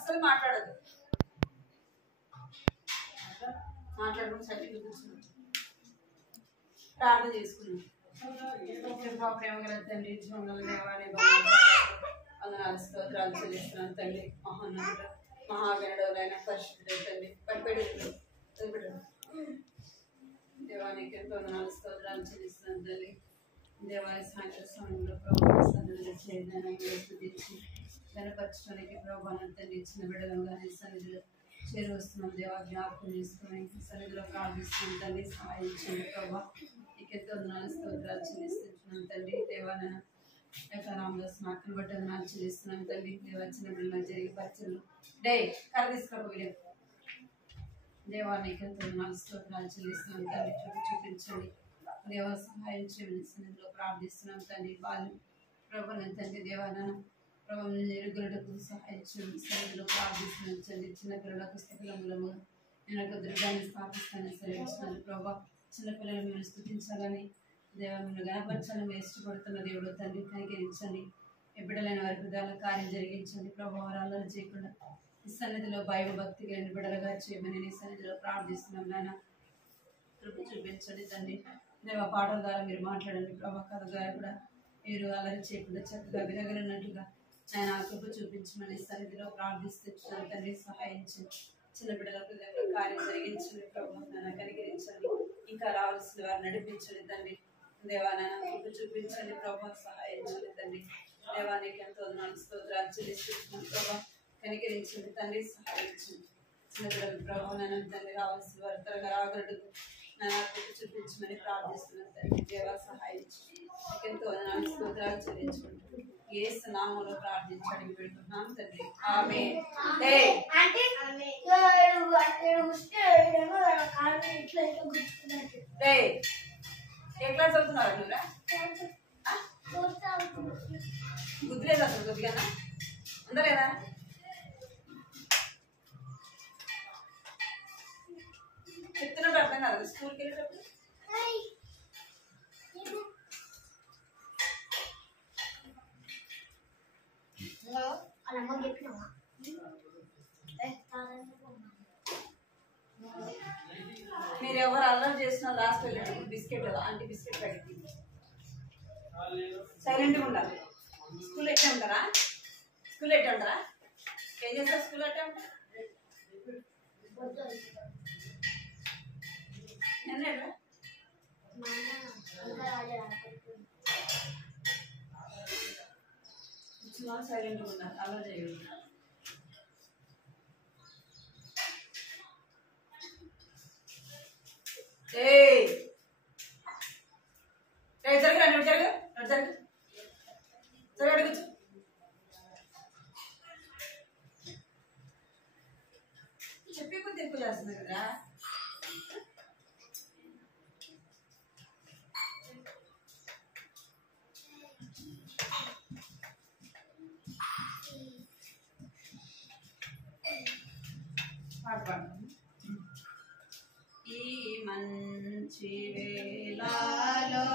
అస్సలు మాట్లాడదు. మాట్లాడకుండా సైలెంట్గా కూర్చున్నాం. ప్రార్థన చేసుకున్నాం. ప్రేమ గల తండ్రి, జీవగల దేవాలయ వందనాలు స్తోత్రాలు చెల్లిస్తున్నాను తండ్రి. మహోన్నతుడు మహాగణుడైన పరిశుద్ధుడు తండ్రి. దేవానికి ఎంతో వందనాలు స్తోత్రాలు చెల్లిస్తున్నాను తండ్రి. దేవాలయ సాయంత్ర సమయంలో ప్రభావ సన్నిధిలో చేసి కనపరచడానికి ప్రభావం తండ్రి ఇచ్చిన బిడ్డలుగా సన్నిధిలో చేరి వస్తున్నాం. దేవా జ్ఞాపకం చేసుకుని సన్నిధిలో ప్రార్థిస్తున్నాం తండ్రి. సహాయం చేయండి ప్రభావ. నీకెంతో వందనాలు స్తోత్రాలు చెల్లిస్తున్నాం తండ్రి. దేవాన రామదాస్ మాటను బట్టి వందనాలు చెల్లిస్తున్నాం తండ్రి. దేవా చిన్న బిడ్డలు జరిగే పరిచయలు డే కర తీసుకురాబోయే దేవా నీకెంతో వందనాలు స్తోత్రాలు చెల్లిస్తున్నాం తండ్రి. చూపించండి దేవా, సహాయం చేయండి. సన్నిధిలో ప్రార్థిస్తున్నాం తండ్రి. వాళ్ళు ప్రభుత్వం తండ్రి దేవాన ప్రభావం ఎరుగులకు సహాయం చేయండి. సన్నిధిలో ప్రార్థిస్తున్నాం తండ్రి. చిన్న పిల్లలకు స్థితుల మూలముగా నేను ఒక దుర్గాన్ని స్థాపిస్తానని సెలవిస్తున్నాను ప్రభావ. చిన్నపిల్లలు మీరు స్థుతించాలని దేవ మీరు గణపరచాలని మీరు ఇష్టపడుతున్న దేవుడు తండ్రి. కనికరించండి. బిడ్డలైన వారి హృదయాల కార్యం జరిగించండి ప్రభావ. అల్లరి చేయకుండా ఈ సన్నిధిలో భయభక్తి కలిగిన బిడ్డలుగా చేయమని నీ సన్నిధిలో ప్రార్థిస్తున్నాం నాయన. కృప చూపించండి తండ్రి. దేవ పాటల ద్వారా మీరు మాట్లాడండి ప్రభావ. కథ ద్వారా కూడా మీరు అల్లరి చేయకుండా చక్కగా వినగలిగినట్లుగా ఆయన కృప చూపించమని సన్నిధిలో ప్రార్థిస్తున్నాను తండ్రి. సహాయించండి. చిన్న బిడ్డల హృదయంలో కార్యం జరిగించండి ప్రభావ. నాన్న కనికరించండి. ఇంకా రావాల్సిన వారు నడిపించండి తండ్రి. దేవా నాన్న కృప చూపించండి ప్రభావ. సహాయించండి తండ్రి. దేవానికి ఎంతో వందనాలు స్తోత్రాలు చెల్లిస్తున్నాను ప్రభావ. కనికరించండి తండ్రి. సహాయించండి. చిన్న బిడ్డల ప్రభావ నాన్న తండ్రి రావాల్సిన వారు త్వరగా రాగలడు నాన్న కృప చూపించమని ప్రార్థిస్తున్నాను తండ్రి. దేవా సహాయించండి. ఎంతో వందనాలు స్తోత్రాలు చెల్లించుకుంటూ యేసు నామములో ప్రార్థించండి పెడుతున్నాం తండ్రి. ఆమేన్. ఏ క్లాస్ చదువుతున్నారు నువ్వురా? గుర్తులేదు అసలు కొద్దిగా ఉందా లేదా? చెప్తున్నప్పుడు అర్థం కాదు. స్కూల్కి వెళ్ళేటప్పుడు మీరు ఎవరు అల్లరి చేసిన లాస్ట్ వెళ్ళేటప్పుడు బిస్కెట్ ఆంటీ బిస్కెట్ ప్యాకెట్ సైలెంట్గా ఉండాలి. స్కూల్ ఎట్లా ఉంటారా? స్కూల్ ఎట్లా ఉంటారా? ఏం చేస్తారు స్కూల్ ఎట్లా ఉంటారా? సైలెంట్గా ఉండాలి. అల్లరి చేయాలి. జరగరా నువ్వు జరగ జరగ జరగ అడుగుచ్చు. చెప్పి కొద్ది ఎక్కువ చేస్తుంది కదా. పాట పాడు. ఈ మంచి వేళలో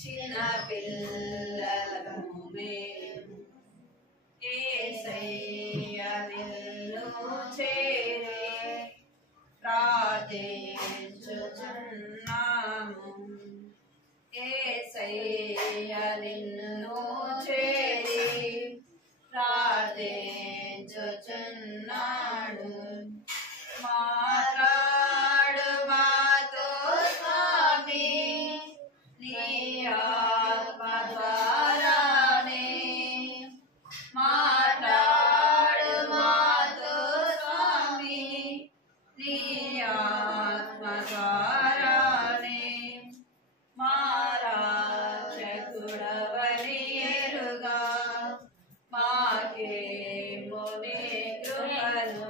చిన్న పిల్లలను మేము యేసయ్య నిన్ను చేరి ప్రార్థించుచున్నాము. యేసయ్య నిన్ను చేరి ప్రార్థించుచున్నాడు. మాట్లాడు మాతో స్వామి నీ ఆత్మ ద్వారానే. మాట్లాడు మాతో స్వామి నీ ఆత్మ ద్వారానే. మారాచకుడవని ఎరుగా మాకేమో నీ కృపను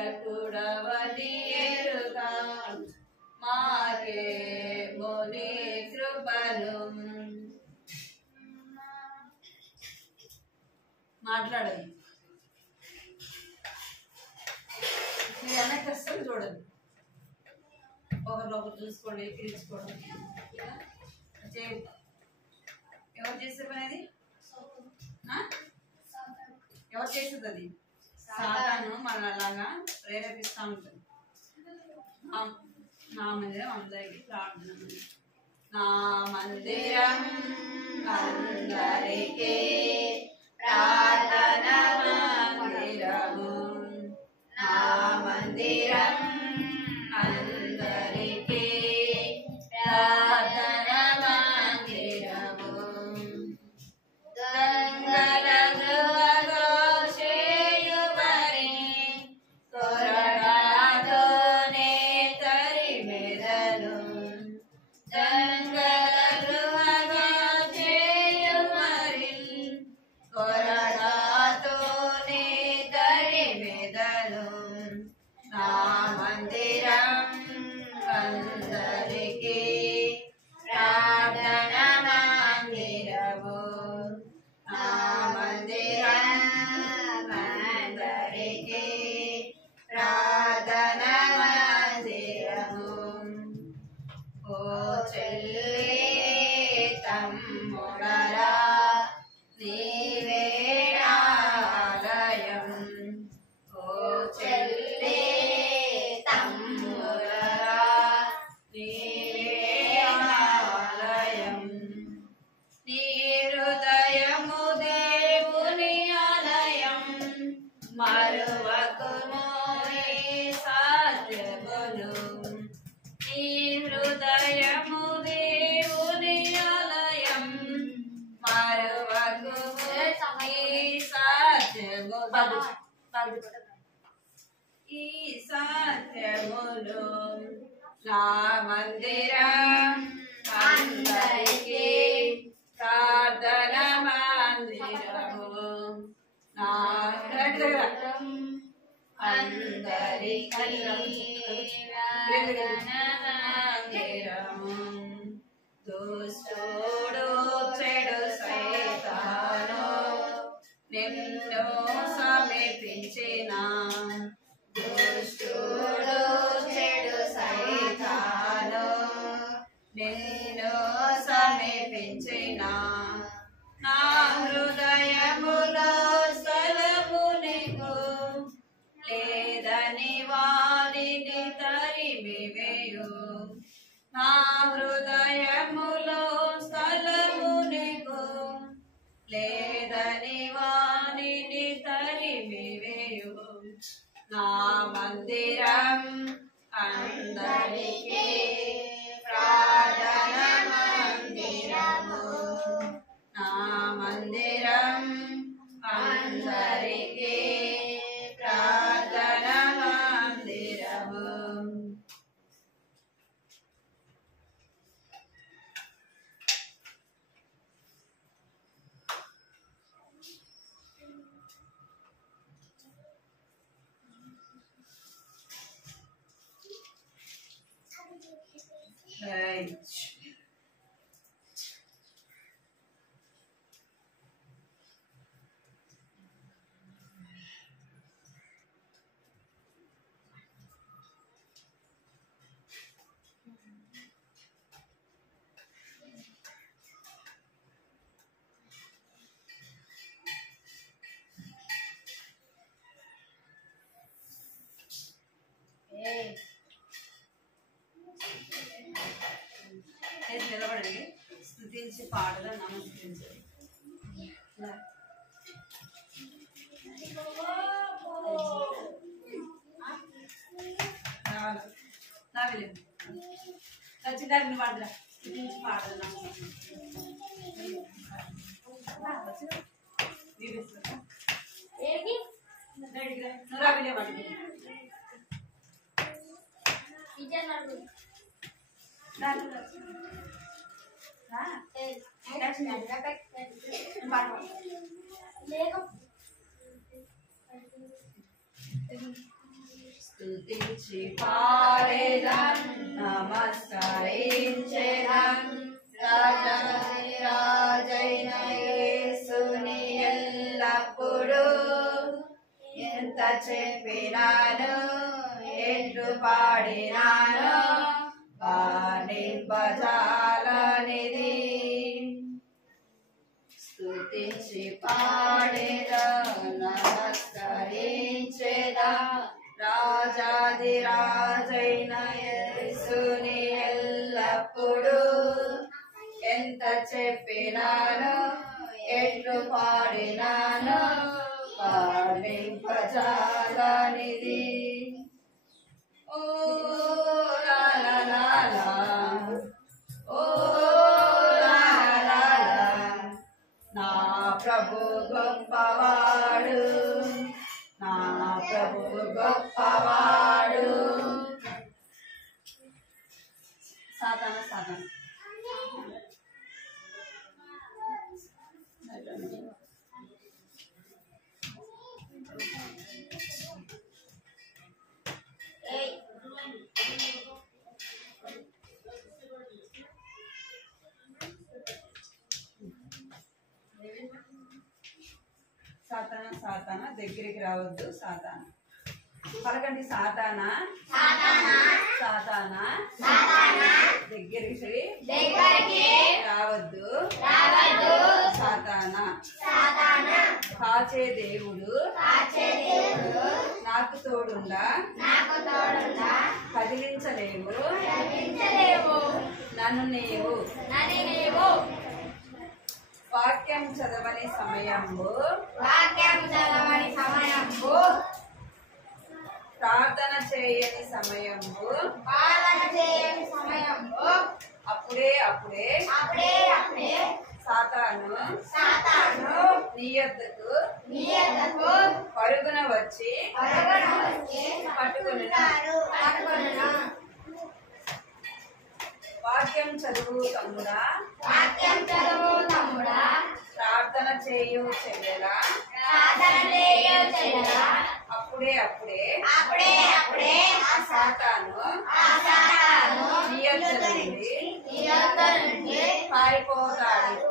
మారాచకుడవని ఎరుగా మాకేమో నీ కృపను. మాట్లాడదు. మీరు అన్నట్టు అస్సలు చూడదు. ఒకరినొకరు చూసుకోండి, ఎక్కిరించుకోవడం. ఎవరు చేసే పని అది? ఎవరు చేస్తుంది? అది సాతాను మనల్ని అలాగా ప్రేరేపిస్తూ ఉంటుంది. నా మందిరం అందరికీ ప్రార్థన. నా మందిరం అందరికీ ప్రార్థన మందిరము. నా మందిరం అందరికీ ప్రార్థన మందిరము. గంగల గృహలో చేయుమని కొరడాతోనే తరిమెదను. గంగల గృహలో చేయుమని కొరడాతోనే తరిమెదను. నా మందిరం అందరికీ ప్రార్థన మందిరము. నా మందిరం అందరికీ ప్రార్థన మందిరము. ఓ చెల్లి తమ్ముడరా నీవే ఆలయం. ఓ చెల్లి తమ్ముడరా నీవే ఆలయం. నీ హృదయము దేవుని ఆలయం. మరువకును నీ సాధ్యములు. నీ హృదయము దేవుని ఆలయం. మరువకును నీ సాధ్యములు. ఈ సాధ్యములు. నా మందిరం అందరికీ ప్రార్థన మందిరము. నా మందిరం అందరికీ ప్రార్థన మందిరము. దుష్టుడు చెడు సైతాను నిన్ను సమీపించిన. దుష్టుడు చెడు సైతాను నిన్ను సమీపించిన. నా హృదయములో స్థలము నీకు లేదని వారిని తరిమివేయు. నా హృదయములో స్థలము నీకు లేదని వారిని తరిమివేయు. నా మందిరం అందరికీ ప్రార్థన మందిరము. నా మందిరం అందరికీ ప్రార్థన మందిరము. Right. నిలబడండి. స్తుతించి పాటలు నమస్కరించాలి. ఖచ్చితంగా పాడరా. స్తుతించి పాటలు నమస్కరించాలి. స్తుతించి పాడేదం నమస్కరించేదం రాజైన యేసుని ఎల్లప్పుడూ. ఎంత చెప్పినాను ఎట్లు పాడినాను వర్ణింపజాలనిది. స్తుతించి స్తుతించి పాడేదా నమస్కరించేదా రాజాది రాజైన యేసుని ఎల్లప్పుడూ ఎంత చెప్పినాను ఎట్లు పాడినాను పాడింపజాలనిది ఓ లా లా లా లా ఓ లా లా లా నా ప్రభు గొప్పవాడు నా ప్రభు గొప్పవాడు సాతానా సాతానా సాతానా సాతానా దగ్గరికి రావద్దు సాతానా పలకండి సాతానా సాతానా దగ్గరికి రావద్దు సాతానా కాచే దేవుడు నాకు తోడుండా కదిలించలేవు నన్ను నీవు వాక్యం చదవని సమయంలో ప్రార్థన చేయని సమయంలో అప్పుడే సాతాను నీ యొద్దకు పరుగున వచ్చి పట్టుకొనును వాక్యం చదువు తమ్ముడా ప్రార్థన చేయు చెల్లెలా అప్పుడే సాతాను నీ యొద్ద నుండి పారిపోతాడు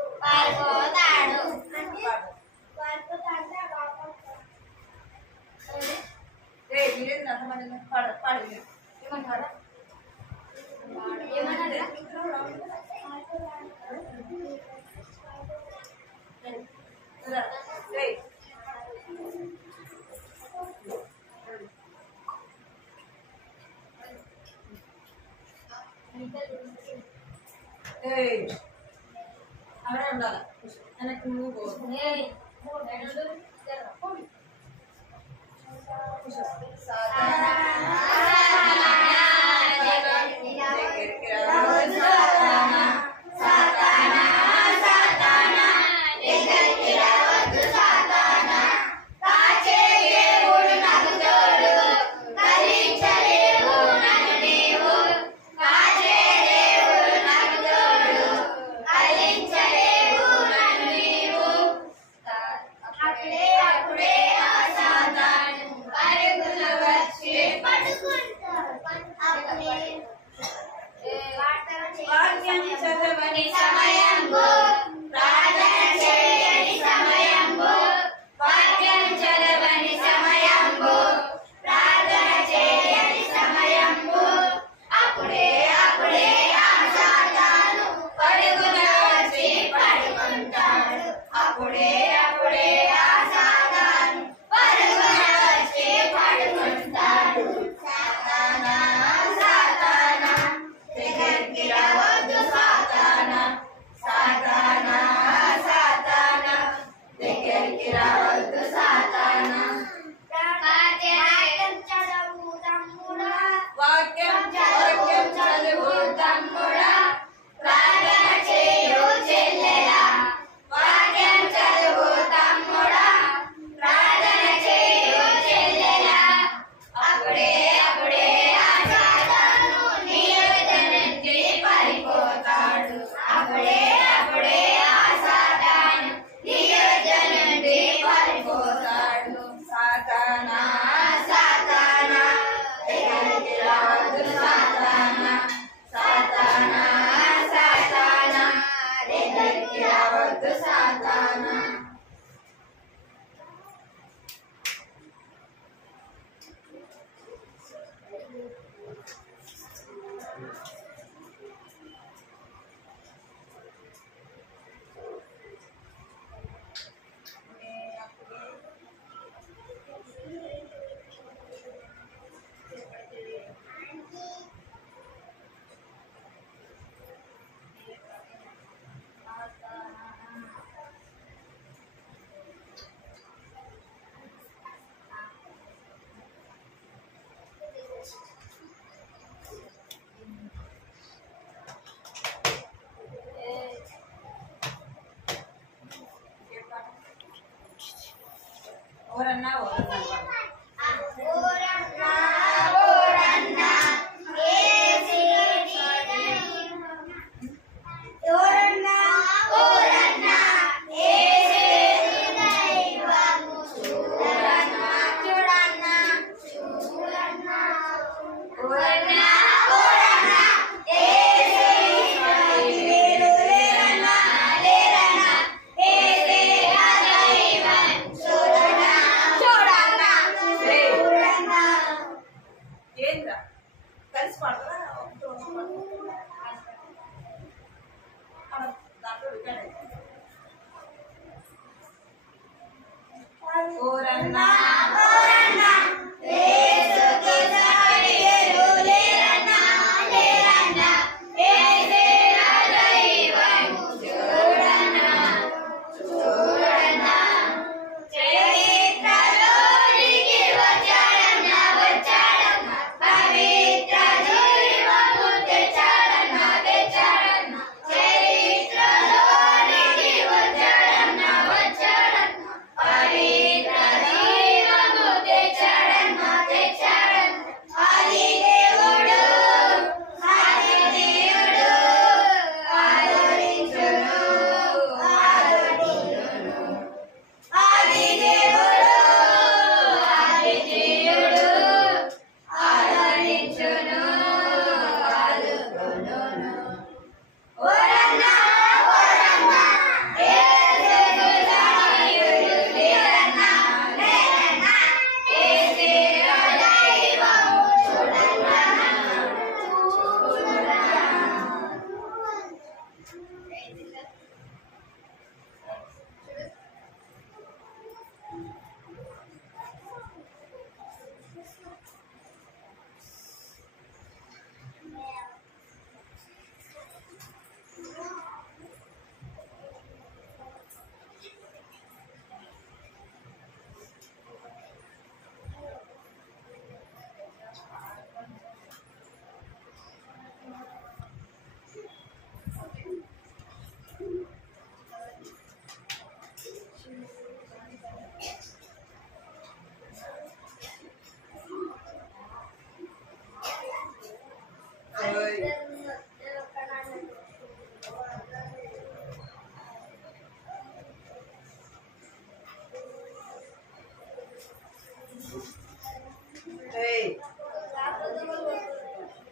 వీరేంద్ర అంతమంది పాడి ఏమంటారా അവിടെ ഉണ്ടാകാം എനക്ക് പോകും పడుకుంటా ఓరన్నా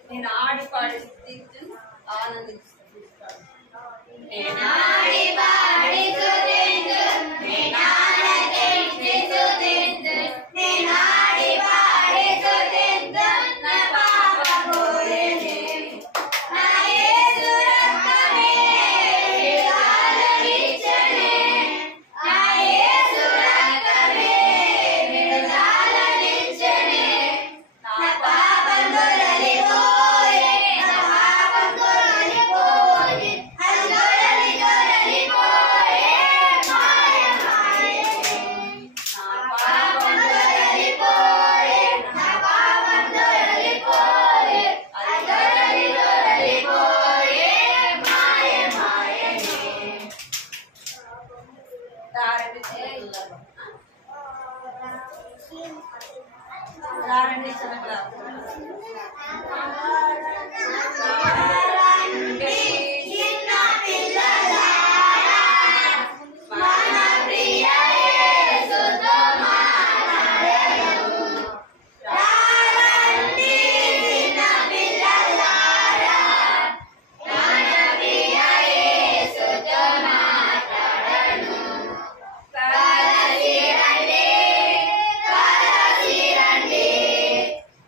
నేను ఆడి పాడి ఆనందిస్తాను.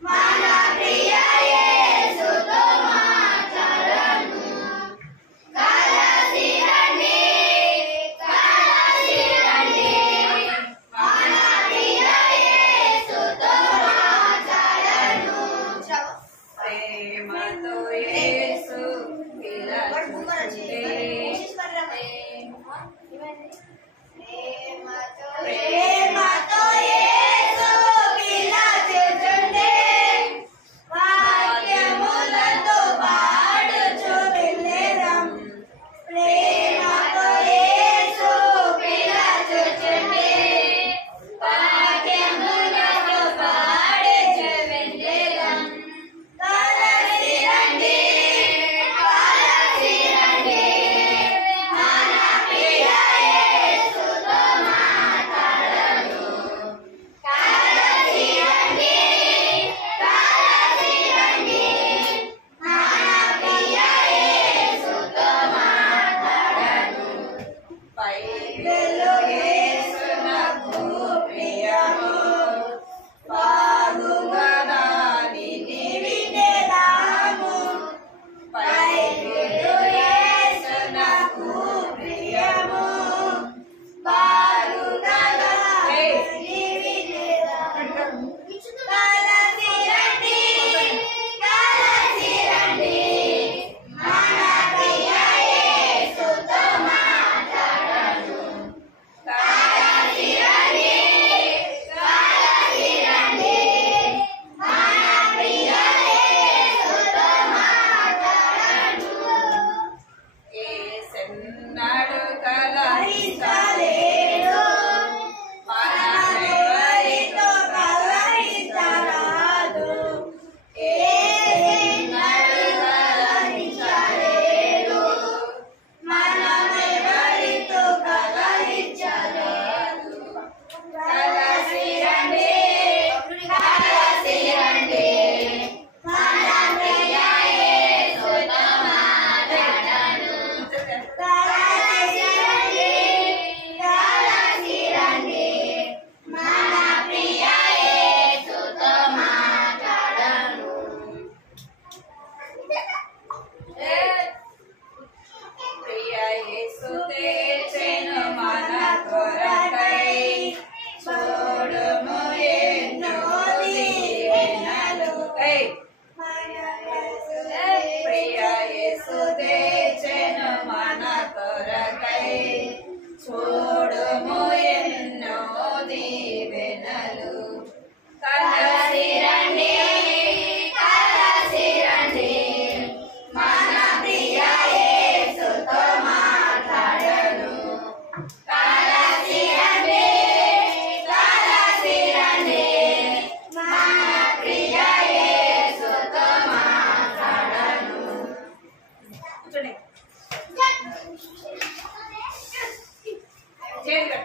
మన ప్రియ యేసుతో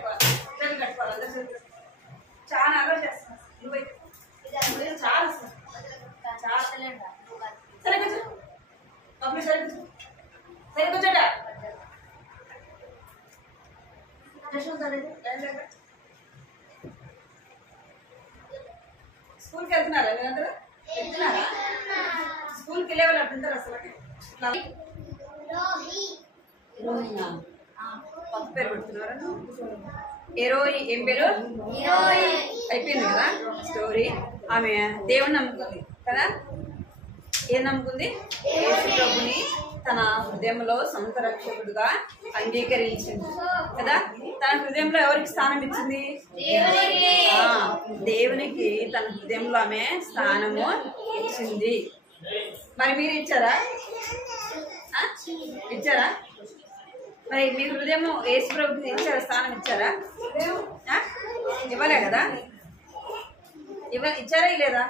కట్టుకోవాలి చాలా అలవాటు చేస్తాను నువ్వైతే చాలా చాలా సరే కూర్చో అప్పుడు సరే కూర్చో సరే కూర్చోట స్కూల్కి వెళ్తున్నారా మీరందరూ వెళ్తున్నారా స్కూల్కి వెళ్ళే వాళ్ళు అట్లుంటారు అసలు రోహినా కొత్త పేరు పెడుతున్నారా హీరోయి ఏం పేరు అయిపోయింది కదా స్టోరీ ఆమె దేవుని నమ్ముకుంది కదా ఏం నమ్ముకుంది యేసు ప్రభుని తన హృదయంలో సొంత రక్షకుడుగా అంగీకరించింది కదా తన హృదయంలో ఎవరికి స్థానం ఇచ్చింది దేవునికి తన హృదయంలో ఆమె స్థానము ఇచ్చింది మరి మీరు ఇచ్చారా ఇచ్చారా మరి మీ హృదయం యేసు ప్రభుకి ఇచ్చారా స్థానం ఇచ్చారా ఇవ్వలే కదా ఇచ్చారా లేదా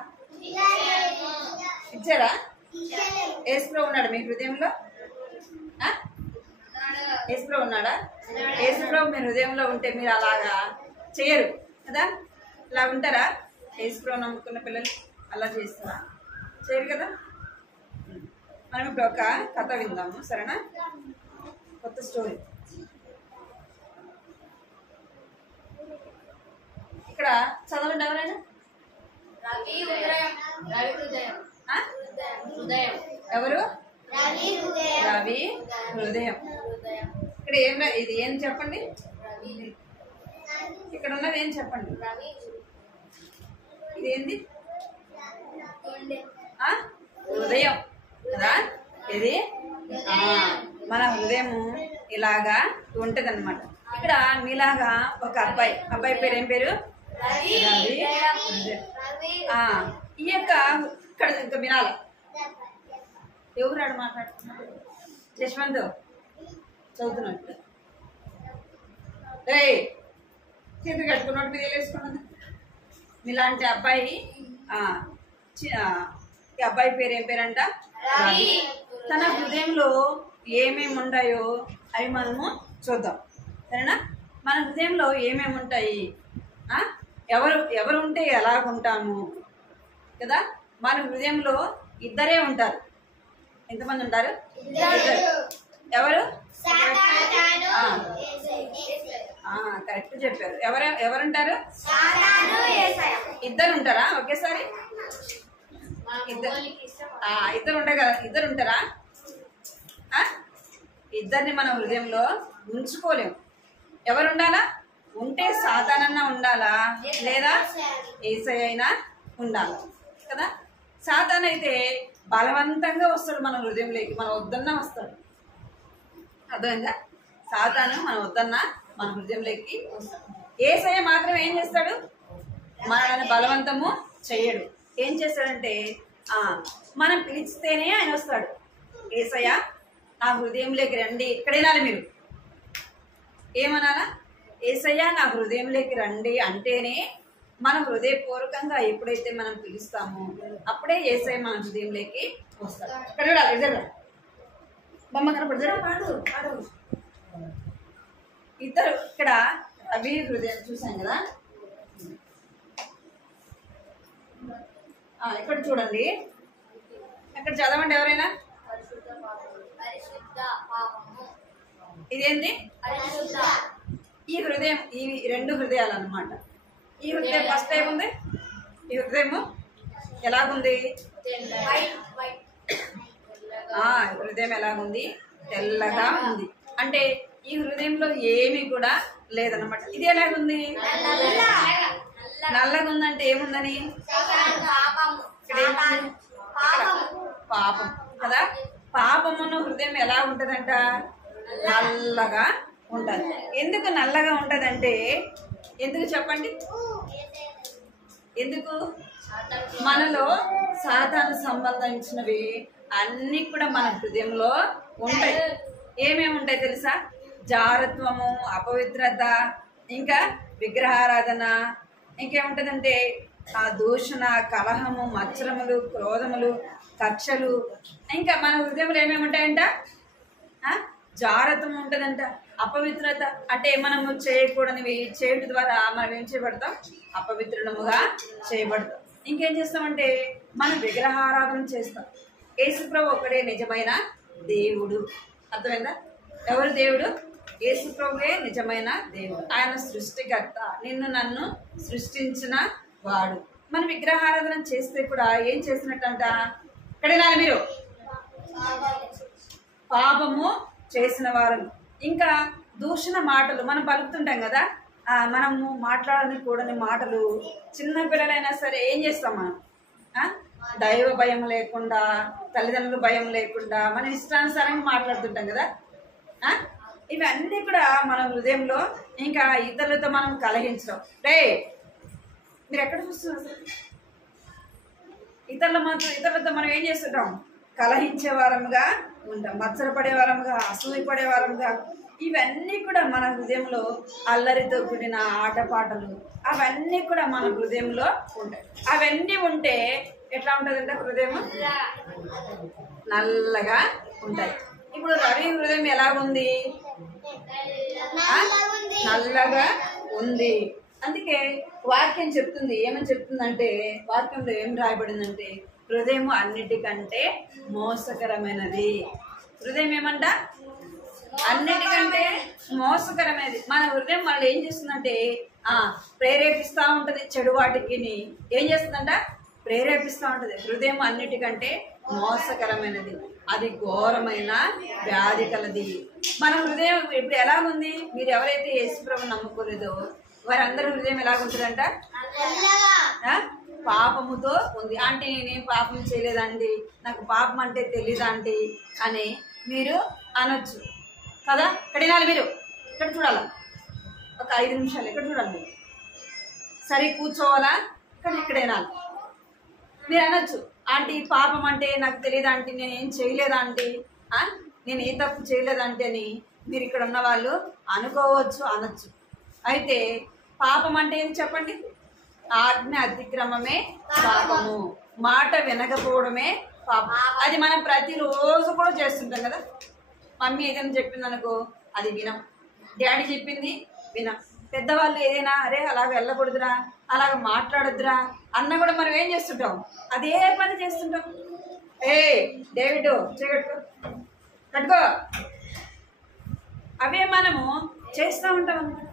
ఇచ్చారా యేసు ప్రభు ఉన్నాడు మీ హృదయంలో యేసు ప్రభు ఉన్నాడా యేసు ప్రభు మీ హృదయంలో ఉంటే మీరు అలాగా చేయరు కదా ఇలా ఉంటారా యేసు ప్రభు నమ్ముకున్న పిల్లలు అలా చేస్తారా చేయరు కదా మనం ఇప్పుడు ఒక కథ విందాము సరేనా కొత్త స్టోరీ ఇక్కడ చదవండి ఎవరైనా ఎవరు రవి హృదయం ఇక్కడ ఏం ఇది ఏం చెప్పండి ఇక్కడ ఉన్నది ఏం చెప్పండి ఇది ఏంది హృదయం కదా ఇది మన హృదయము ఇలాగా ఉంటది అనమాట ఇక్కడ మీలాగా ఒక అబ్బాయి పేరు ఏం పేరు రవి ఈ యొక్క ఇక్కడ ఇంకా వినాలి ఎవరు మాట్లాడుతున్నారు యశ్వంత్ చదువుతున్నట్టు చేతి కట్టుకున్నట్టు మీద వేసుకున్నది మీలాంటి అబ్బాయి ఈ అబ్బాయి పేరు ఏం పేరంట రవి తన హృదయంలో ఏమేమి ఉంటాయో అవి మనము చూద్దాం సరేనా మన హృదయంలో ఏమేమి ఉంటాయి ఎవరు ఉంటే ఎలాగుంటాము కదా మన హృదయంలో ఇద్దరే ఉంటారు ఎంతమంది ఉంటారు ఎవరు కరెక్ట్ చెప్పారు ఎవరుంటారు ఇద్దరు ఉంటారా ఒకేసారి ఇద్దరు ఉంటారు కదా ఇద్దరు ఉంటారా ఇద్దరిని మన హృదయంలో ఉంచుకోలేము ఎవరు ఉండాలా ఉంటే సాతానన్నా ఉండాలా లేదా యేసయ్య అయినా ఉండాలా కదా సాతాన్ అయితే బలవంతంగా వస్తాడు మన హృదయంలోకి మనం వద్దన్నా వస్తాడు అర్థమైందా సాతాను మనం వద్దన్నా మన హృదయంలోకి వస్తాడు యేసయ్య మాత్రం ఏం చేస్తాడు మనల్ని బలవంతము చెయ్యడు ఏం చేస్తాడంటే మనం పిలిస్తేనే ఆయన వస్తాడు యేసయ్య నా హృదయంలోకి రండి ఎక్కడైనా మీరు ఏమనాలా యేసయ్య నా హృదయంలోకి రండి అంటేనే మన హృదయపూర్వకంగా ఎప్పుడైతే మనం పిలుస్తామో అప్పుడే యేసయ్య మన హృదయంలోకి వస్తాడు ఇక్కడ చూడాలి బొమ్మ కనపడదు ఇద్దరు ఇక్కడ రవి హృదయం చూసాం కదా ఇక్కడ చూడండి ఇక్కడ చదవండి ఎవరైనా ఇదేంటి ఈ హృదయం ఈ రెండు హృదయాలు అన్నమాట ఈ హృదయం ఫస్ట్ ఏముంది ఈ హృదయము ఎలాగుంది హృదయం ఎలాగుంది తెల్లగా ఉంది అంటే ఈ హృదయంలో ఏమీ కూడా లేదన్నమాట ఇది ఎలాగుంది నల్లగా ఉందంటే ఏముందని పాపం కదా పాపమున్న హృదయం ఎలా ఉంటదంట నల్లగా ఉంటది ఎందుకు నల్లగా ఉంటదంటే ఎందుకు చెప్పండి ఎందుకు మనలో సాతాను సంబంధించినవి అన్ని కూడా మన హృదయంలో ఉంటాయి ఏమేమి ఉంటాయి తెలుసా జారత్వము అపవిత్రత ఇంకా విగ్రహారాధన ఇంకేముంటదంటే దూషణ కలహము మత్సరములు క్రోధములు కక్షలు ఇంకా మన హృదయంలో ఏమేమి ఉంటాయంట జారత్వం ఉంటదంట అపవిత్రత అంటే మనము చేయకూడనివి చేయడం ద్వారా మనం ఏం చేయబడతాం? అపవిత్రులముగా చేయబడతాం. ఇంకేం చేస్తామంటే మనం విగ్రహారాధన చేస్తాం. యేసుప్రభు ఒక్కడే నిజమైన దేవుడు. అర్థమైందా? ఎవరు దేవుడు? యేసుప్రభువే నిజమైన దేవుడు. ఆయన సృష్టికర్త, నిన్ను నన్ను సృష్టించిన వాడు. మనం విగ్రహారాధన చేస్తే కూడా ఏం చేసినట్టంట? ఇక్కడేనా మీరు? పాపము చేసిన వారు. ఇంకా దూషణ మాటలు మనం పలుకుతుంటాం కదా, మనము మాట్లాడని కూడని మాటలు. చిన్న పిల్లలైనా సరే ఏం చేస్తాం మనం? దైవ భయం లేకుండా, తల్లిదండ్రుల భయం లేకుండా మన ఇష్టానుసారంగా మాట్లాడుతుంటాం కదా. ఇవన్నీ కూడా మన హృదయంలో. ఇంకా ఇతరులతో మనం కలహించడం. రే మీరు ఎక్కడ చూస్తున్నారు? ఇతరులతో మనం ఏం చేస్తుంటాం? కలహించే వారముగా ఉంటాం, మత్సరపడే వారముగా, అసూయపడే వారముగా. ఇవన్నీ కూడా మన హృదయంలో అల్లరితో కూడిన ఆటపాటలు, అవన్నీ కూడా మన హృదయంలో ఉంటాయి. అవన్నీ ఉంటే ఎట్లా ఉంటుందంటే హృదయం నల్లగా ఉంటాయి. ఇప్పుడు రవి హృదయం ఎలాగుంది? నల్లగా ఉంది. అందుకే వాక్యం చెప్తుంది. ఏమని చెప్తుందంటే, వాక్యంలో ఏం రాయబడిందంటే, హృదయం అన్నిటికంటే మోసకరమైనది. హృదయం ఏమంట? అన్నిటికంటే మోసకరమైనది. మన హృదయం మళ్ళీ ఏం చేస్తుందంటే ప్రేరేపిస్తూ ఉంటుంది చెడు వాటికి. ఏం చేస్తుందంట? ప్రేరేపిస్తూ ఉంటుంది. హృదయం అన్నిటికంటే మోసకరమైనది, అది ఘోరమైన వ్యాధి కలది. మన హృదయం ఇప్పుడు ఎలాగుంది? మీరు ఎవరైతే యేసుప్రభుని నమ్ముకోలేదో వారందరి హృదయం ఎలాగుంటుందంట? పాపముతో ఉంది. ఆంటీ నేనేం పాపం చేయలేదండి, నాకు పాపం అంటే తెలీదండి అని మీరు అనొచ్చు కదా. ఇక్కడేనాలి మీరు? ఇక్కడ చూడాలా? ఒక 5 నిమిషాలు ఇక్కడ చూడాలి మీరు. సరే కూర్చోవాలా? ఇక్కడేనాలి మీరు అనొచ్చు, ఆంటీ పాపం అంటే నాకు తెలియదు ఆంటీ, నేనేం చేయలేదా ఆంటీ, నేను ఏ తప్పు చేయలేదంటే అని మీరు ఇక్కడ ఉన్న వాళ్ళు అనుకోవచ్చు, అనొచ్చు. అయితే పాపం అంటే ఏం చెప్పండి? ఆజ్ఞ అతిక్రమమే పాపము, మాట వినకపోవడమే పాపం. అది మనం ప్రతిరోజు కూడా చేస్తుంటాం కదా. మమ్మీ ఏదైనా చెప్పింది అనుకో, అది వినం. డాడీ చెప్పింది వినం. పెద్దవాళ్ళు ఏదైనా అరే అలాగ వెళ్ళకూడదురా, అలాగ మాట్లాడొద్దురా అన్న కూడా మనం ఏం చేస్తుంటాం? అదే పని చేస్తుంటాం. డేవిడ్ కట్టుకో, అవే మనము చేస్తూ ఉంటాం అన్నమాట.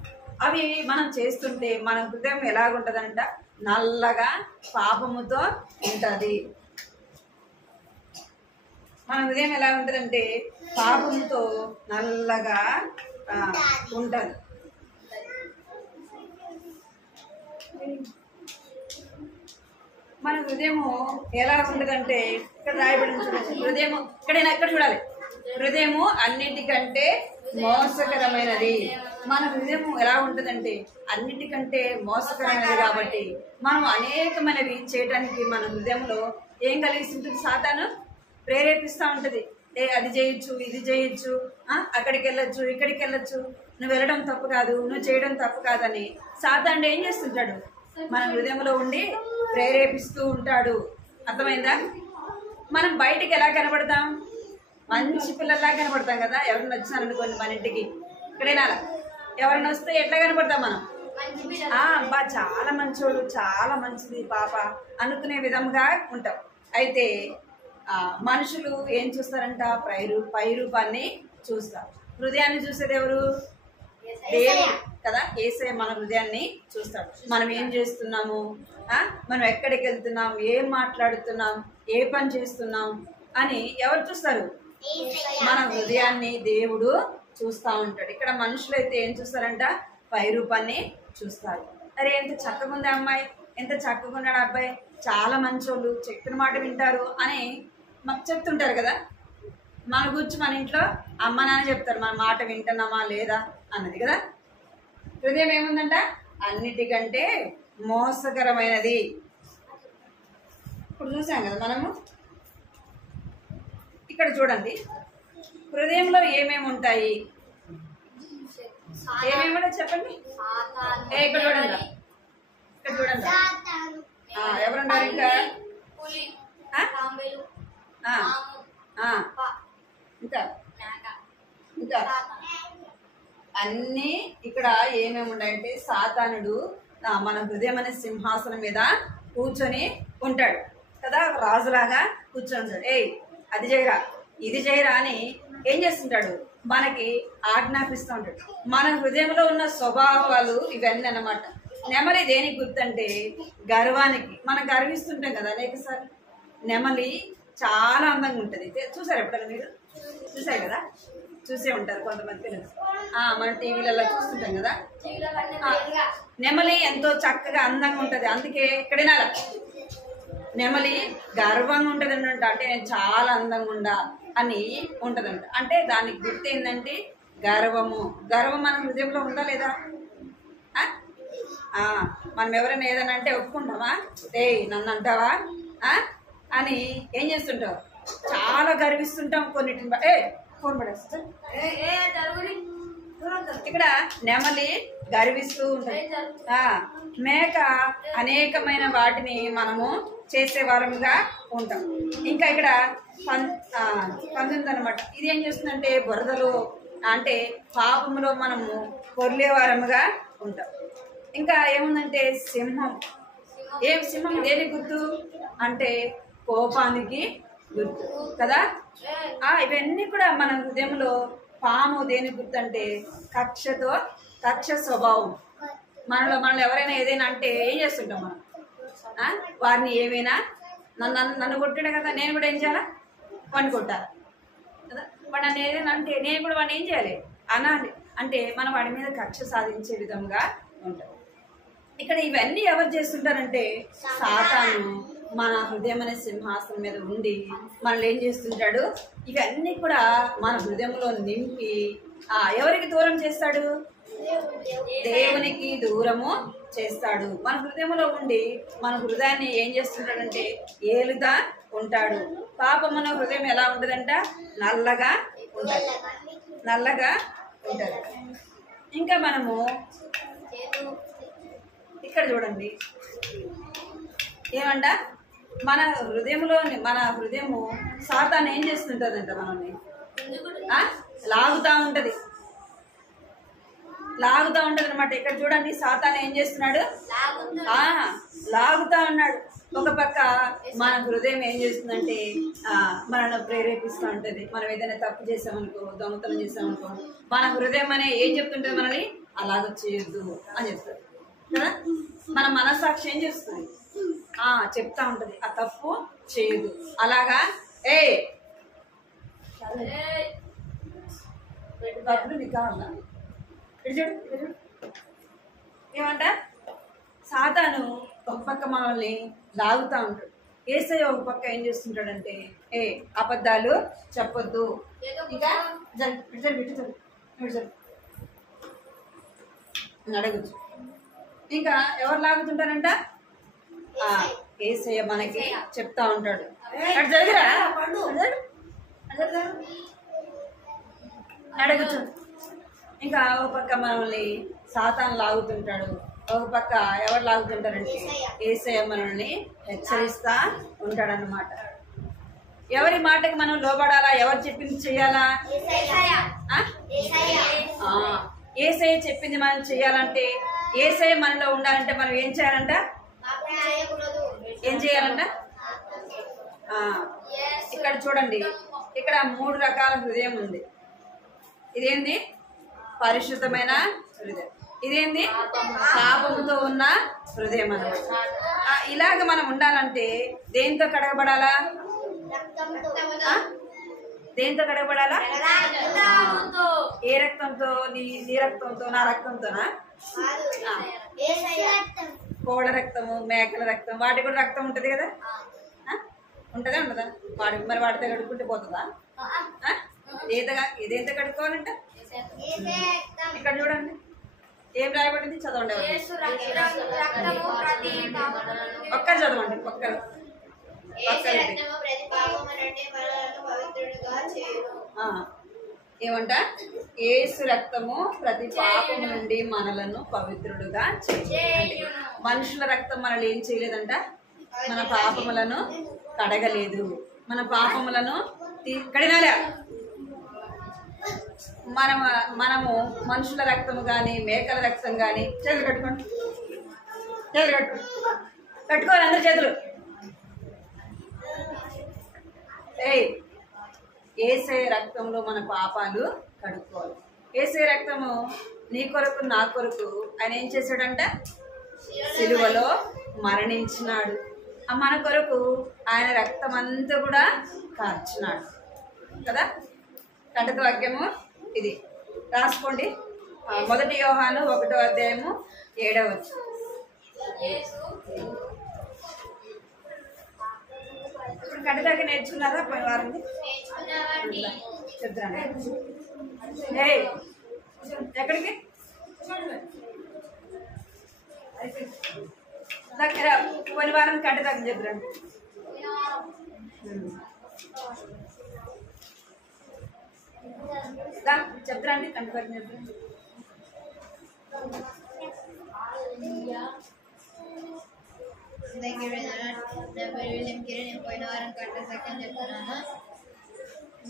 అవి మనం చేస్తుంటే మన హృదయం ఎలాగుంటుందంట? నల్లగా పాపముతో ఉంటుంది. మన హృదయం ఎలా ఉంటుందంటే పాపముతో నల్లగా ఉంటుంది. మన హృదయము ఎలా ఉంటుందంటే ఇక్కడ రాయబడిన చూడండి. హృదయము ఎక్కడ చూడాలి? హృదయము అన్నిటికంటే మోసకరమైనది. మన హృదయము ఎలా ఉంటుందంటే అన్నిటికంటే మోసకరమైనది. కాబట్టి మనం అనేకమైనవి చేయడానికి మన హృదయంలో ఏం కలిగిస్తుంటుంది? సాతాను ప్రేరేపిస్తూ ఉంటుంది. అది చేయొచ్చు, ఇది చేయొచ్చు, అక్కడికి వెళ్ళొచ్చు, ఇక్కడికి వెళ్ళొచ్చు, నువ్వు వెళ్ళడం తప్పు కాదు, నువ్వు చేయడం తప్పు కాదని సాతాను ఏం చేస్తుంటాడు? మన హృదయంలో ఉండి ప్రేరేపిస్తూ ఉంటాడు. అర్థమైందా? మనం బయటికి ఎలా కనబడతాం? మంచి పిల్లల్లా కనబడతాం కదా. ఎవరైనా వచ్చినారనుకోండి మన ఇంటికి, ఇక్కడైనా ఎవరైనా వస్తే ఎట్లా కనబడతాం మనం? అబ్బా చాలా మంచోడు, చాలా మంచిది పాప అనుకునే విధంగా ఉంటాం. అయితే మనుషులు ఏం చూస్తారంట? పై రూపాన్ని చూస్తారు. హృదయాన్ని చూసేది ఎవరు? దేవుడు కదా. యేసయ్య మన హృదయాన్ని చూస్తాడు. మనం ఏం చేస్తున్నాము, మనం ఎక్కడికి వెళ్తున్నాం, ఏం మాట్లాడుతున్నాం, ఏ పని చేస్తున్నాం అని ఎవరు చూస్తారు? మన హృదయాన్ని దేవుడు చూస్తూ ఉంటాడు. ఇక్కడ మనుషులు అయితే ఏం చూస్తారంట? పై రూపాన్ని చూస్తారు. అరే ఎంత చక్కగా ఉంది అమ్మాయి, ఎంత చక్కగా ఉన్నాడు అబ్బాయి, చాలా మంచోళ్ళు, చెప్పిన మాట వింటారు అని మాకు చెప్తుంటారు కదా. మన గురించి మన ఇంట్లో అమ్మ నాన్న చెప్తారు, మన మాట వింటున్నామా లేదా అన్నది కదా. హృదయం ఏముందంట? అన్నిటికంటే మోసకరమైనది. ఇప్పుడు చూసాం కదా మనము. ఇక్కడ చూడండి, హృదయంలో ఏమేమి ఉంటాయి? ఏమేమి ఉంటాయి చెప్పండి. ఇక్కడ చూడండి, ఇక్కడ చూడండి. ఎవరున్నారు ఇంకా? ఇంకా ఇంకా అన్నీ ఇక్కడ ఏమేమి ఉన్నాయంటే సాతానుడు మన హృదయం అనే సింహాసనం మీద కూర్చొని ఉంటాడు కదా, రాజులాగా కూర్చొని ఉంటాడు. అది చేయరా ఇది చేయరా అని ఏం చేస్తుంటాడు, మనకి ఆజ్ఞాపిస్తూ ఉంటాడు. మన హృదయంలో ఉన్న స్వభావాలు ఇవన్నీ అన్నమాట. నెమలి దేనికి గుర్తంటే గర్వానికి. మనం గర్విస్తుంటాం కదా అనేకసారి. నెమలి చాలా అందంగా ఉంటుంది. చూసారు ఎప్పుడైనా మీరు? చూసారు కదా, చూసే ఉంటారు కొంతమంది పిల్లలు. మన టీవీలలో చూస్తుంటాం కదా. నెమలి ఎంతో చక్కగా అందంగా ఉంటది. అందుకే ఎక్కడైనా నెమలి గర్వంగా ఉంటది అన్నట్టు. అంటే నేను చాలా అందంగా ఉండా అని ఉంటదంట. అంటే దానికి గుర్తు ఏంటంటే గర్వము. గర్వం మన హృదయంలో ఉందా లేదా? మనం ఎవరైనా ఏదైనా అంటే ఒప్పుకుంటామా? నన్ను అంటావా అని ఏం చేస్తుంటావు? చాలా గర్విస్తుంటాం కొన్నిటిని. ఫోన్ పడేస్తా. ఇక్కడ నెమలి గర్విస్తూ ఉంటుంది. మేక అనేకమైన వాటిని మనము చేసే వారముగా ఉంటాం. ఇంకా ఇక్కడ పంది అనమాట. ఇది ఏం చేస్తుందంటే బురదలో అంటే పాపములో మనము పొర్లే వారముగా ఉంటాం. ఇంకా ఏముందంటే సింహం. సింహం దేని గుర్తు అంటే కోపానికి గుర్తు కదా. ఇవన్నీ కూడా మన హృదయంలో. పాము దేని గుర్తు అంటే కక్ష స్వభావం. మనలో ఎవరైనా ఏదైనా అంటే ఏం చేస్తుంటాం మనం? వారిని ఏమైనా నన్ను కొట్టాడు కదా, నేను కూడా ఏం చేయాలా? వాడిని కొట్టాలి కదా. వాడు నన్ను ఏదైనా అంటే నేను కూడా వాడిని ఏం చేయాలి అనాలి. అంటే మనం వాడి మీద కక్ష సాధించే విధంగా ఉంటాం. ఇక్కడ ఇవన్నీ ఎవరు చేస్తుంటారంటే సాతాను మన హృదయం అనే సింహాసనం మీద ఉండి మనల్ని ఏం చేస్తుంటాడు? ఇవన్నీ కూడా మన హృదయంలో నింపి ఎవరికి దూరం చేస్తాడు? దేవునికి దూరము చేస్తాడు. మన హృదయంలో ఉండి మన హృదయాన్ని ఏం చేస్తుంటాడంటే ఏలుదా ఉంటాడు. పాపమున హృదయం ఎలా ఉంటుందంట? నల్లగా ఉంటుంది. ఇంకా మనము ఇక్కడ చూడండి ఏమంట, మన హృదయము సాతాను ఏం చేస్తుంటదంట? మనల్ని లాగుతా ఉంటది అనమాట. ఇక్కడ చూడండి సాతాను ఏం చేస్తున్నాడు? లాగుతా ఉన్నాడు. ఒక పక్క మన హృదయం ఏం చేస్తుందంటే మనల్ని ప్రేరేపిస్తూ ఉంటది. మనం ఏదైనా తప్పు చేసామనుకో, దొంగతనం చేసామనుకో, మన హృదయం అనే ఏం చెప్తుంటది? మనల్ని అలాగ చేయొద్దు అని చెప్తుంది కదా. మన మనస్సాక్షి ఏం చేస్తుంది? చెప్తా ఉంటది ఆ తప్పు చేయదు. అలాగా ఏమంట? సాతాను ఒక పక్క మనల్ని లాగుతా ఉంటాడు. యేసయ్య ఒక పక్క ఏం చేస్తుంటాడంటే అబద్ధాలు చెప్పొద్దు. ఇంకా అడగచ్చు. ఇంకా ఎవరు లాగుతుంటారంట? యేసయ్య మనకి చెప్తా ఉంటాడు. అడగచ్చు. ఇంకా ఒక పక్క మనల్ని సాతాను లాగుతుంటాడు. ఒక పక్క ఎవరు లాగుతుంటారంటే యేసయ్య మనల్ని హెచ్చరిస్తా ఉంటాడన్నమాట. ఎవరి మాటకి మనం లోబడాలా? ఎవరు చెప్పింది చెయ్యాలా? యేసయ్య చెప్పింది మనం చెయ్యాలంటే, యేసయ్య మనలో ఉండాలంటే మనం ఏం చేయాలంట? ఇక్కడ చూడండి, ఇక్కడ 3 రకాల హృదయం ఉంది. ఇదేంది? పరిశుద్ధమైన హృదయం. ఇదేంది? పాపముతో ఉన్న హృదయం అన్నమాట. ఇలాగ మనం ఉండాలంటే దేంతో కడగబడాలా? దేంతో కడగబడాలా? ఏ రక్తంతో? నీ రక్తంతో, నా రక్తంతోనా? కోళ్ళ రక్తము, మేకల రక్తం, వాటి కూడా రక్తం ఉంటది కదా. ఉంటదా ఉండదా? మరి వాటితో కడుక్కుంటే పోతుందా? ఇదేంత కడుక్కోవాలంట? ఇక్కడ చూడండి ఏం రాయబడింది, చదవండి. ఒక్కరు చదవండి. ఏమంట? యేసు రక్తము ప్రతి పాపము నుండి మనలను పవిత్రుడుగా చేయును. మనుషుల రక్తం మనల్ని ఏం చేయలేదంట? మన పాపములను కడగలేదు. మన పాపములను కడినాలే మనము మనుషుల రక్తము కానీ మేకల రక్తం కానీ చేతులు కట్టుకోండి, చేతులు కట్టుకోవాలి అందరు చేతులు. యేసయ్య రక్తంలో మన పాపాలు కడుక్కోవాలి. యేసయ్య రక్తము నీ కొరకు నా కొరకు ఆయన ఏం చేశాడంట? సిలువలో మరణించినాడు. మన కొరకు ఆయన రక్తం అంతా కూడా కార్చినాడు కదా. కంటక వాక్యము ఇది రాసుకోండి. 1 యోహాను 1వ అధ్యాయము 7వ వచనం. ఇప్పుడు కంటక నేర్చుకున్నారా? పోయిన వారం చెప్తాను. ఎక్కడికి దగ్గర పోయిన వారం కంటక చెప్తాను. చెప్తారండి కంటక చెప్తాను. నేను పోయిన వారం కంట సెకండ్ చెప్తున్నాను.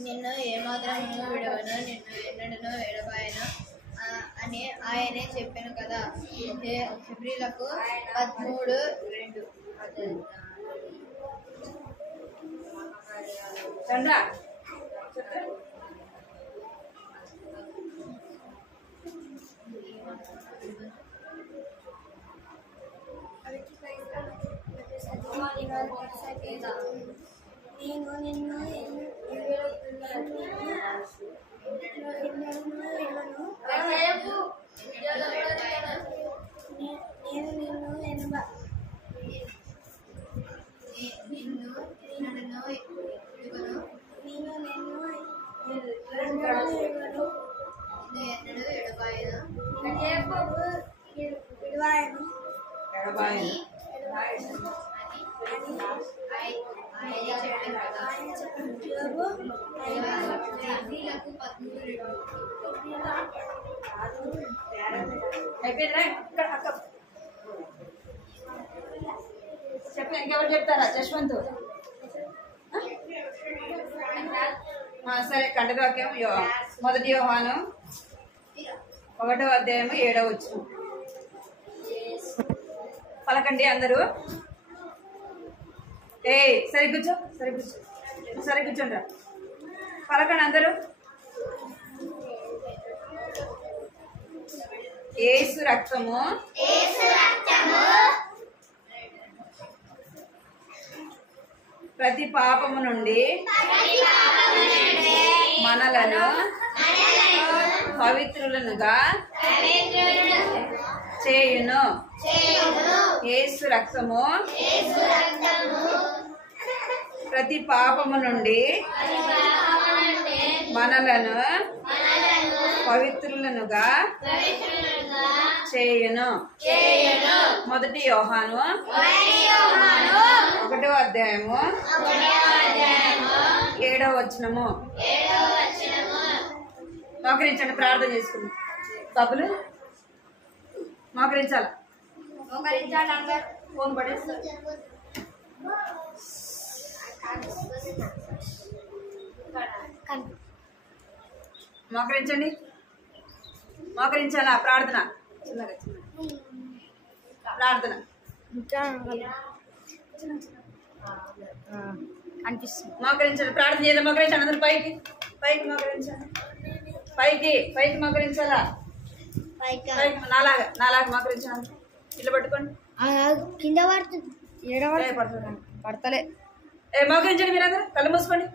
నిన్ను ఏమాత్రము విడవను, నిన్ను ఎన్నడను ఎడబాయను అని ఆయనే చెప్పాను కదా. ఫిబ్రిలకు 13:2. చంద్ర నేను నిన్ను అయిపోయిందా? చెప్ప ఇంకెవరు చెప్తారా? జశ్వంత్ సరే. కంటక వాక్యం 1 యోహాను 1వ అధ్యాయము 7వ వచనం పలకండి అందరూ. సరే కూర్చో, సరే కూర్చోండి రా. పలకండి అందరూ. యేసు రక్తము ప్రతి పాపము నుండి మనలను పవిత్రులనుగా చేయును. యేసు రక్తము ప్రతి పాపము నుండి మనలను పవిత్రులనుగా చేయును. 1 యోహాను 1వ అధ్యాయము 7వ వచనము. మోకరించండి, ప్రార్థన చేసుకుందాం. బాబులు మోకరించాలి. ఫోన్ పడేస్తారు. మోకరించండి, మోకరించాలా? ప్రార్థన చిన్నగా ప్రార్థన అనిపిస్తుంది. మోకరించండి, ప్రార్థన చేయాలి. మోకరించండి అందరూ. పైకి పైకి మోకరించండి. పైకి మోకరించాలా? పైకి నాలాగా మోకరించండి. ఇల్లు పట్టుకోండి. కింద పడుతుంది, పడతలే. మోకరించండి మీరందరూ. కళ్ళు మూసుకోండి.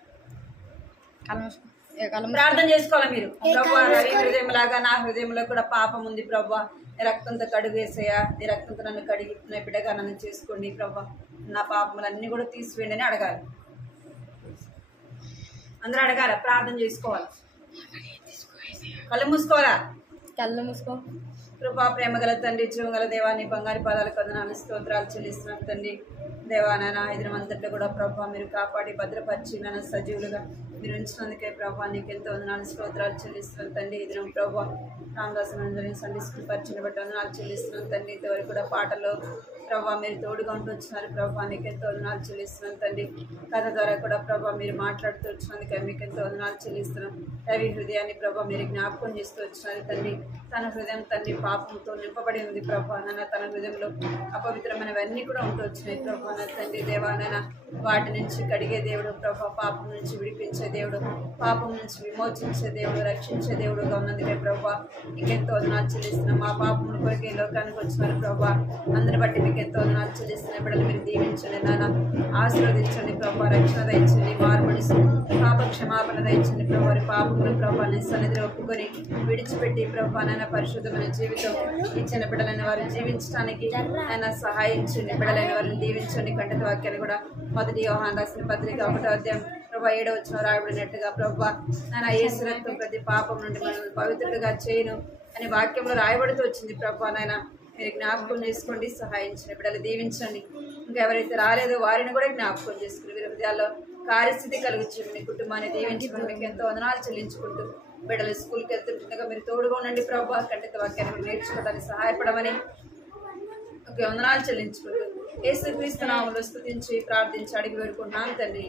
ప్రార్థన చేసుకోవాలి మీరు. ప్రభా, రవి హృదయంలాగా నా హృదయంలో కూడా పాపం ఉంది ప్రభా. నీ రక్తంతో కడుగు వేసేయా, నీ రక్తంతో నన్ను కడిగి నా బిడ్డగా నన్ను చేసుకోండి ప్రభా. నా పాపములన్నీ కూడా తీసివేయండి అని అడగాలి. అందరూ అడగాల, ప్రార్థన చేసుకోవాలి. కళ్ళు మూసుకోవాలా? కళ్ళు మూసుకో. కృపా ప్రేమ గల తండ్రి, జీవగల దేవాన్ని బంగారు పాదాల కొందనాలు స్తోత్రాలు చెల్లిస్తున్నాం తండ్రి. దేవా నాన్న ఐదురం అంతట్లో కూడా ప్రభా మీరు కాపాడి భద్రపరిచి నన్ను సజీవులుగా మీరు ఉంచినందుకే ప్రభా నీకు ఎంతో వందనాలు స్తోత్రాలు చెల్లిస్తున్నాం తండ్రి. ఈ దినం ప్రభా రామదాసు సండే స్కూల్ పరిచయం బట్టి వందనాలు చెల్లిస్తున్నాం తండ్రి. ఇంతవరకు కూడా పాటలు ప్రభా మీరు తోడుగా ఉంటూ వచ్చినారు ప్రభా, నీకు ఎంతో వందనాలు చెల్లిస్తున్నాను తండ్రి. కథ ద్వారా కూడా ప్రభా మీరు మాట్లాడుతూ వచ్చినందుకే మీకు ఎంతో వందనాలు చెల్లిస్తున్నాం. రవి హృదయాన్ని ప్రభా మీరు జ్ఞాపకం చేస్తూ వచ్చినారు తండ్రి. తన హృదయం తండ్రి పాపంతో నింపబడి ఉంది ప్రభా. నాన్న తన హృదయంలో అపవిత్రమైనవన్నీ కూడా ఉంటూ వచ్చినాయి ప్రభా. నా తండ్రి దేవా నాన్న వాటి నుంచి కడిగే దేవుడు ప్రభా, పాపం నుంచి విడిపించే దేవుడు, పాపం నుంచి విమోచించే దేవుడు, రక్షించే దేవుడుగా ఉన్నందుకే ప్రభా నీకెంతో వందనాలు చెల్లిస్తున్నాం. మా పాపముల కొరకే లోకానికి వచ్చినారు ప్రభా. అందరి బట్టి మీకు ఎంతో వందనాలు చెల్లిస్తున్నాయి. బిడ్డలు మీరు దీవించండి నాన్న, ఆశీర్వదించండి ప్రభా, రక్షణ దయచండి, మారుమనిసి పాప క్షమాపణ దయచండి ప్రభా. వారి పాపములు ప్రభా నీ సన్నిధిలో ఒప్పుకొని విడిచిపెట్టి ప్రభా నాయన పరిశుద్ధమైన జీవితం ఇచ్చిన బిడ్డలైన వారిని జీవించడానికి ఆయన సహాయించండి. బిడ్డలైన వారిని దీవించండి. కంటత వాక్యాన్ని కూడా మొదటి యోహాను రాసిన పత్రిక 1వ అధ్యాయం ప్రభా 7వ వచనం రాయబడినట్టుగా ప్రభా నాయన యేసు రక్తం ప్రతి పాపం నుండి మనల్ని పవిత్రులుగా చేయను అనే వాక్యంలో రాయబడుతూ వచ్చింది ప్రభా. నాయన మీరు జ్ఞాపకం చేసుకోండి, సహాయించండి. బిడ్డలు దీవించండి. ఇంకా ఎవరైతే రాలేదో వారిని కూడా జ్ఞాపకం చేసుకుని వీరి హృదయాల్లో కార్యస్థితి కలిగించండి. మీ కుటుంబాన్ని దీవించుకుని మీకు ఎంతో వందనాలు చెల్లించుకుంటూ బిడ్డలు స్కూల్కి వెళ్తుండగా మీరు తోడుగా ఉండండి ప్రభా. కంటిత వాక్యాన్ని నేర్చుకోవడానికి సహాయపడమని వందనాలు చెల్లించుకుంటూ యేసుక్రీస్తు నామములో స్తుతించి ప్రార్థించి అడిగి వేడుకుంటున్నాను తండ్రి.